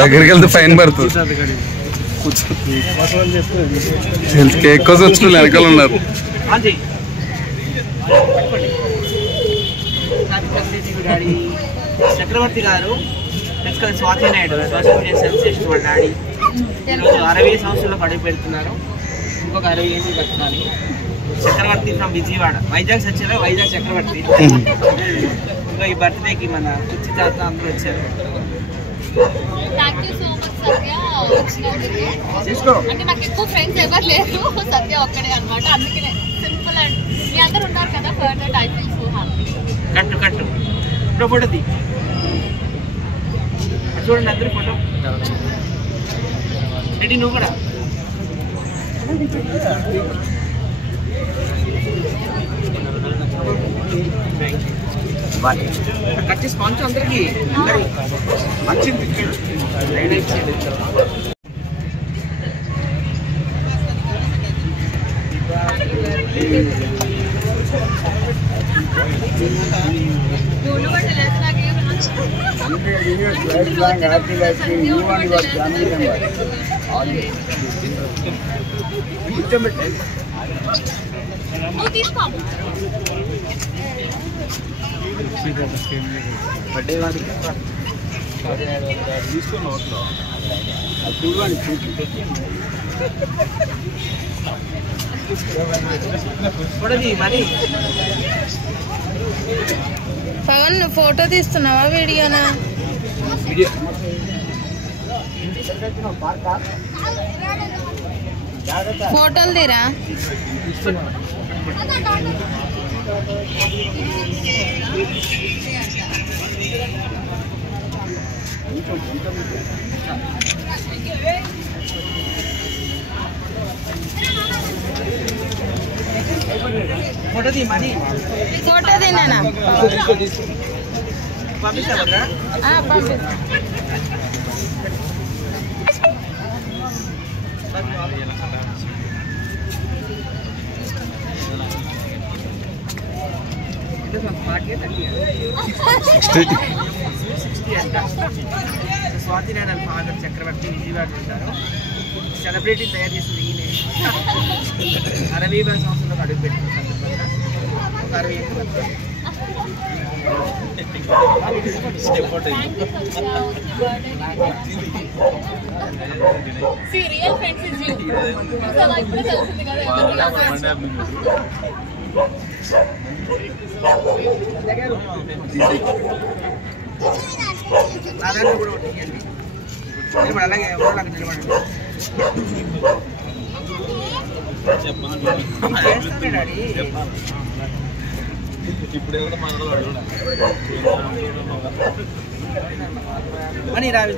దగ్గరికి వెళ్తే ఫైన్ పడుతుంది. కేక్ కోసం వచ్చిన వెనకాల ఉన్నారు. చక్రవర్తి గారు Swathi Naidu social media sensation వాళ్ళ డాడీ ఈరోజు 60 సంవత్సరాలకు అడుగు పెడుతున్నారు. ఇంకొక 60 ఏళ్ళు కట్టాలి. చక్రవర్తి ఫ్రమ్ విజయవాడ, వైజాగ్ సచ్చారు, వైజాగ్ చక్రవర్తి. ఇంకా ఈ బర్త్డేకి మన కుర్చీ తాత అందరూ వచ్చారు. అంటే నాకు ఎక్కువ ఫ్రెండ్స్ ఎవరు లేరు, సత్య ఒక్కడే అనమాట. అందుకనే సింపుల్ అండ్ మీ అందరు ఉన్నారు కదా further I feel so happy. కట్టు ఇప్పుడు ఫోటో తీ చూడండి అందరూ ఫోటో రెడీ. నువ్వు కూడా కట్ చేసి పంచు అందరికి మంచిది. బర్త్డే వాడికి తీసుకుని మరి పవన్ ఫోటో తీస్తున్నావా వీడియోనా? ఫోటోలు తీరా. ఫోటో తీ మరి ఫోటో తిన్నానా? పంపిస్తా పంపి. స్వాతి నాయుడు ఫాదర్ చక్రవర్తి విజయవాడ ఉంటారు. సెలబ్రిటీ తయారు చేసింది ఈయన. 60 సంవత్సరాలకు అడుగు పెట్టిన సందర్భంగా 60 ఏళ్ళు బతుకుతారు. Real friends is you. So like ఇప్పుడు తెలిసింది కదా నాదాన్ని కూడా నిలబడి అలాగే ఎవరోలాగా నిలబడండి. డాడీ మనీ రావి